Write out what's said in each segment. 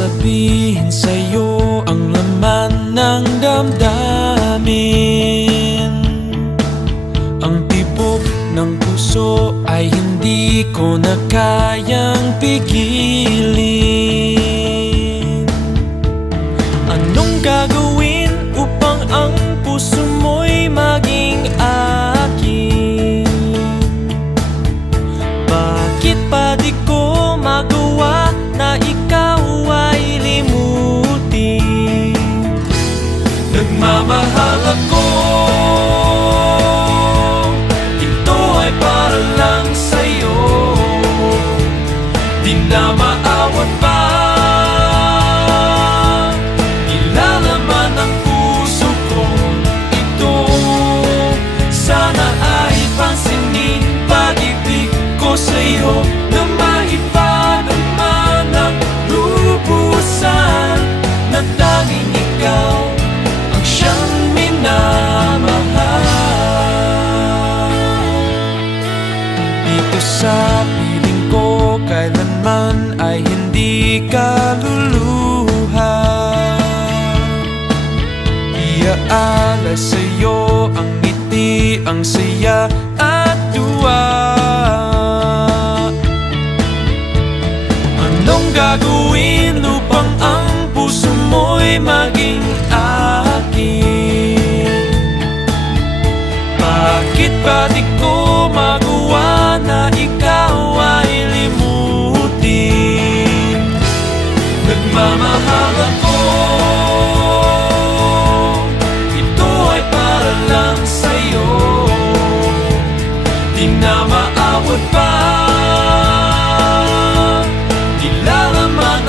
sasabihin sa'yo ang laman ng damdamin. Ang tibok ng puso ay hindi ko na kayang pigilin. Anong gagawin upang ang puso mo'y maging akin? Bakit pa di ko magawa na ikaw ay limutin? Nagmamahal ako, ito ay para lang sa'yo. Di na maawat pa, nilalaman ang puso ko ito. Sana ay pansinin pag-ibig ko sa'yo, na maipadama ng lubusan, na tanging ikaw ang siyang minamahal. Dito sa piling ko, kailanman ay hindi ka luluha. Iaalay sa'yo ang ngiti, ang saya at tuwa. Anong gagawin upang ang puso mo'y maging akin? Bakit ba di ko magawa na ikaw ay limutin? Nagmamahal ako, ito ay para lang sa'yo. Di na maawat pa, nilalaman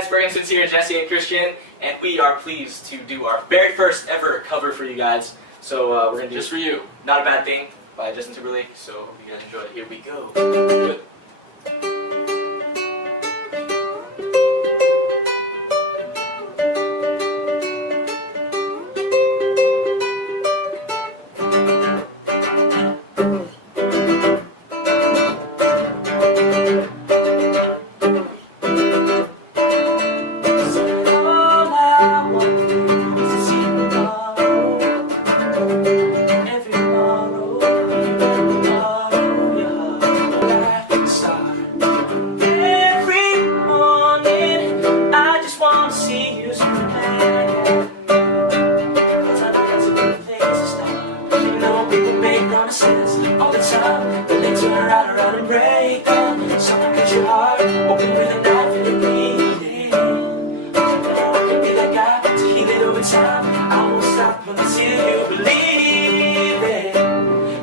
guys, Perkins, Sincere, Jesse, and Christian, and we are pleased to do our very first ever cover for you guys. So we're gonna do Just for you. Not a Bad Thing by Justin Timberlake. So hope you guys enjoy it. Here we go. Good. All the time, but they turn around and break down. Someone cut your heart open with a knife and you're bleeding. No, I can be that guy to heal it over time. I won't stop until you believe it.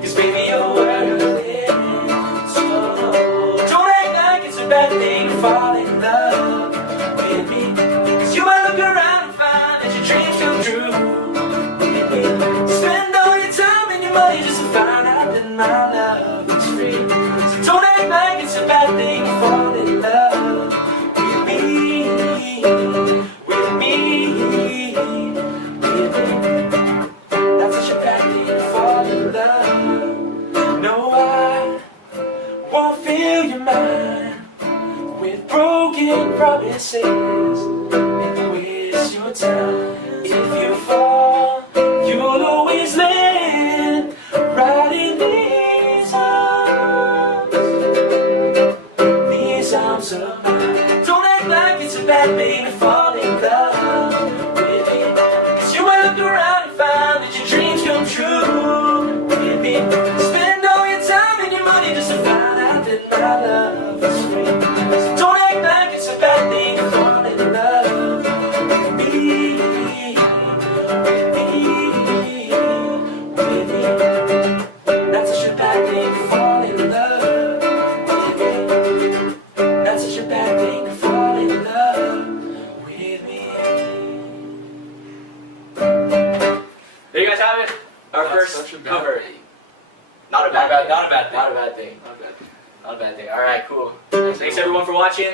'Cause baby, you're worth it. So don't act like it's a bad thing to fall in love with me. 'Cause you might look around and find that your dreams come true with me. Spend all your time and your money just to find out that my love is free. So don't act like it's a bad thing to fall in love with me, with me, with me. That's such a bad thing to fall in love. No, I won't fill your mind with broken promises and waste your time. If you fall, you'll always land right in these arms of mine. Don't act like it's a bad thing to fall in love with me. 'Cause you might look around and find that your dreams come true with me. Spend all your time and your money just to find out that my love is free. So don't act like it's a bad thing to fall in love with me, with me, with me. That's such a bad thing to fall in love with me. That's such a bad thing to fall in love with me. There you guys have it. Our That's first such a bad cover. thing. Not a bad thing. Not a bad thing. Not a bad thing. Not a bad thing. Not a bad thing. All right, cool. Thanks everyone for watching.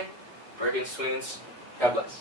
Perkins Twins. God bless.